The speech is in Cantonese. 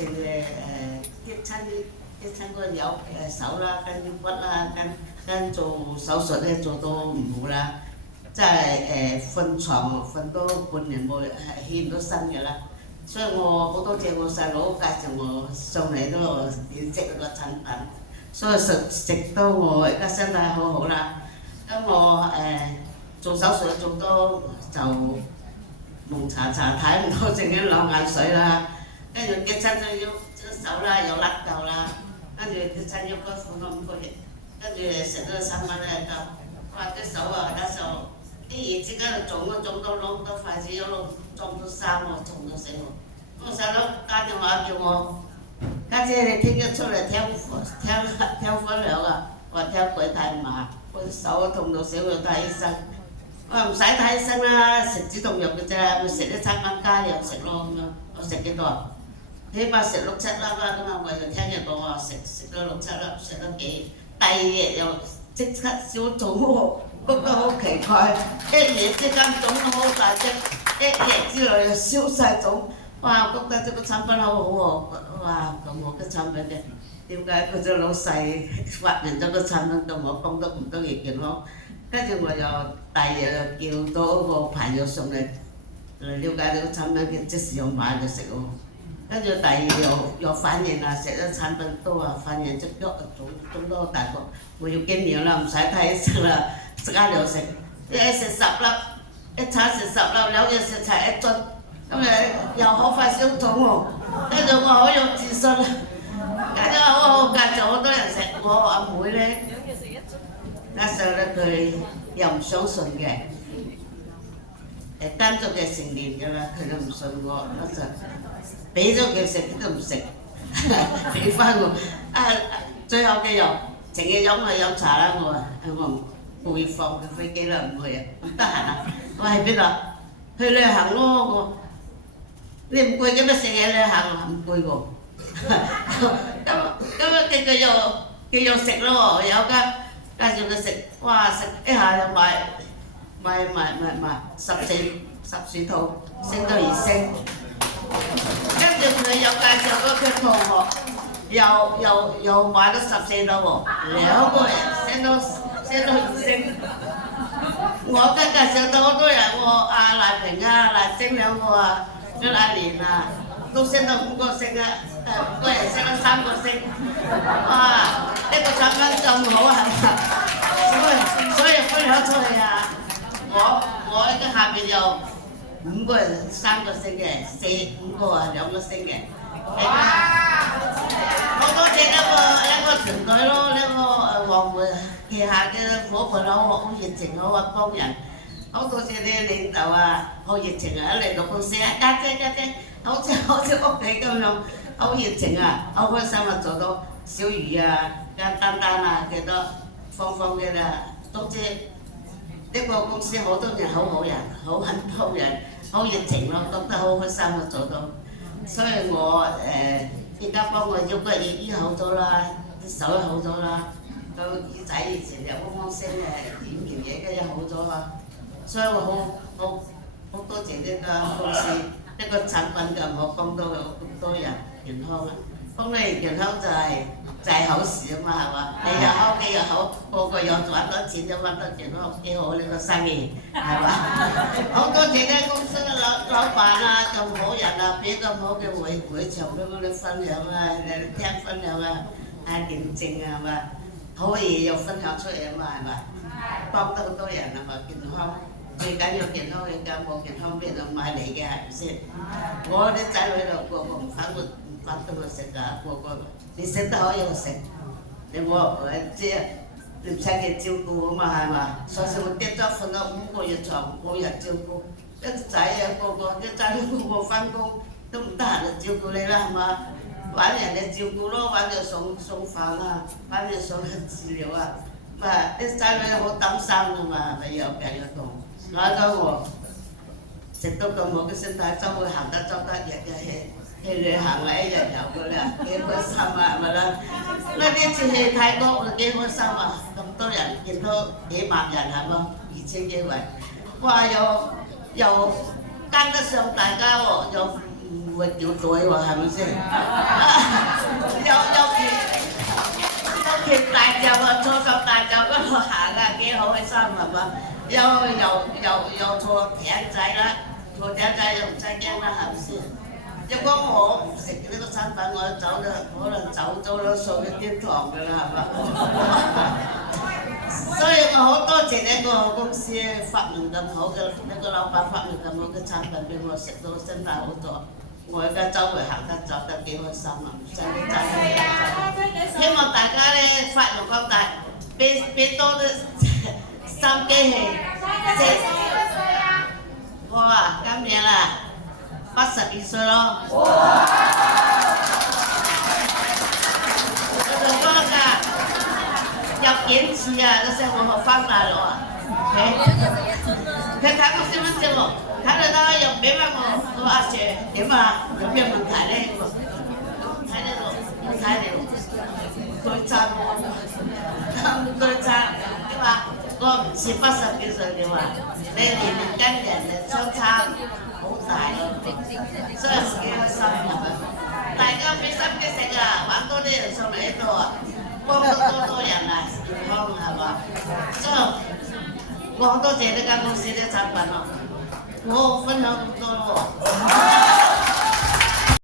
前啲親個有手啦，跟腰骨啦，跟做手術咧做到唔好啦，即係瞓床瞓多半年冇起唔到身嘅啦。所以我好多謝我細佬介紹我上嚟嗰度認識嗰個產品，所以食到我而家身體好好啦。咁我做手術做到就蒙查查睇唔到，淨係流眼水啦。跟住跌親咗腰隻手啦，又甩臼啦，跟住跌親腰骨苦咗5個月，跟住食咗3蚊咧就，哇隻手啊而家就啲嘢之間就腫到攞唔到筷子，一路撞到衫喎，痛到死我。我細佬打電話叫我，家姐你聽日出嚟聽分享啊，我話聽鬼太麻，我手痛到死我要睇醫生。我話唔使睇醫生啦，食止痛藥嘅啫，咪食啲3蚊加藥食咯咁樣。我食幾多？起碼食6、7粒啦，咁啊我就聽人講話食咗6、7粒，食得幾，第2日又即刻消腫喎，覺得好奇怪，一夜之間腫到好大隻，一夜之內又消晒腫。哇！覺得呢個產品好好喎，哇！咁好嘅產品嘅，點解佢隻老細發明咗個產品咁好，幫到咁多嘢健康？跟住我又第2日又叫到個朋友上嚟了解呢個產品嘅，即時又買嚟食喎。跟住第2日又發現啦，食咗產品都話發現隻腳腫到大個，我要經驗啦，唔使睇醫生啦，即刻就食，一日食10粒，一餐食10粒，2日食齊1樽。咁又好快消腫喎，跟住我好有自信，跟住好介紹好多人食。我阿妹咧，加上咧佢又唔相信嘅，跟咗佢成年㗎啦，佢都唔信我，我就俾咗佢食，佢都唔食，俾翻我。最後佢又淨係飲茶啦，我話我唔會放佢飛機啦，唔去啊，唔得閒啊。我喺邊度？去旅行咯我。你唔攰嘅咩？食嘢旅行唔攰喎，咁佢又食咯喎，有㗎，介紹佢食，哇食一下就買14套，升到2升，跟住佢又介紹嗰佢同學，又買咗14套喎，2個人升到2升，我跟介紹到好多人喎，阿賴平啊、賴晶2個啊。跟阿蓮啊，都升到5個星啊，5個人升到3個星，哇！呢個產品咁好係嘛？所以分享出去啊！我喺個下邊有5個人3個星嘅，5個啊2個星嘅。哇！好多謝一個團隊咯，呢個黃梅旗下嘅伙伴好熱情，好啊幫人。好多謝啲領導啊，好熱情啊！一嚟到公司啊，家姐，好似屋企咁樣，好熱情啊，好開心啊！做到小魚啊，加丹啊，幾多芳嘅啦，總之呢個公司好多人好人，好肯幫人，好熱情咯，覺得好開心啊！做到，所以我而家幫我腰骨醫好咗啦，啲手好咗啦，個耳仔以前就嗡嗡聲嘅點嘢，而家好咗啦。所以我好多謝呢個公司，呢個產品就我幫到咁多人健康啊！幫你健康就係好事啊嘛，係嘛？你又好，佢又好，個個又揾到錢，又揾到健康，幾好呢個生意，係嘛？好多謝呢公司嘅老闆啊，咁好人啊，俾咁好嘅會場俾我哋分享啊，聽分享啊，見證啊，係嘛？好嘢又分享出嚟啊嘛，係嘛？幫得好多人啊嘛，健康。最緊要健康，你家冇健康邊度買你嘅係咪先？我啲仔女就個唔反對我食㗎，個你食得可以我食，你知啊，你唔使佢照顧啊嘛係嘛？所以我跌咗瞓咗5個月床，冇人照顧，一仔啊啲仔女個翻工都唔得閒就照顧你啦係嘛？揾人哋照顧咯，揾人送飯啊，揾人送治療啊，啲仔女好擔心㗎嘛，咪有病有痛。我講我食到咁好嘅身體，周圍行得走得，日去旅行啊，一日遊㗎啦，幾開心啊，係咪啦？呢次去泰國就幾開心啊！咁多人見到幾萬人係嘛，2000幾位，哇！又跟得上大家喎，又唔會掉隊喎，係咪先？田大隻喎，坐咁大隻嗰度行啊，幾好開心係嘛？又坐艇仔啦，坐艇仔又唔使驚啦，係咪先？如果我唔食呢個身份，我走咗可能走咗都上咗天堂㗎啦，係嘛？所以我好多謝呢個公司發明咁好嘅呢個老闆發明咁好嘅產品俾我食到身體好多。我而家周圍行得走得幾開心啊！真係真係，希望大家咧發揚光大，俾多啲心機去。我啊，今年啦82歲咯。我就講㗎，入檢處啊，嗰時我學翻大陸啊，佢睇我身份證喎。睇到啦，又俾翻我阿 Sir 點啊？有咩問題咧？睇呢度，睇呢度，對餐，對餐，你話我唔似80幾歲，你話你年齡跟人哋相差好大咯，所以自己開心係咪？大家俾心機食啊，揾多啲人上嚟呢度啊，幫到多人啊，健康係嘛？所以我好多謝呢間公司啲產品啊！我分享咁多咯喎。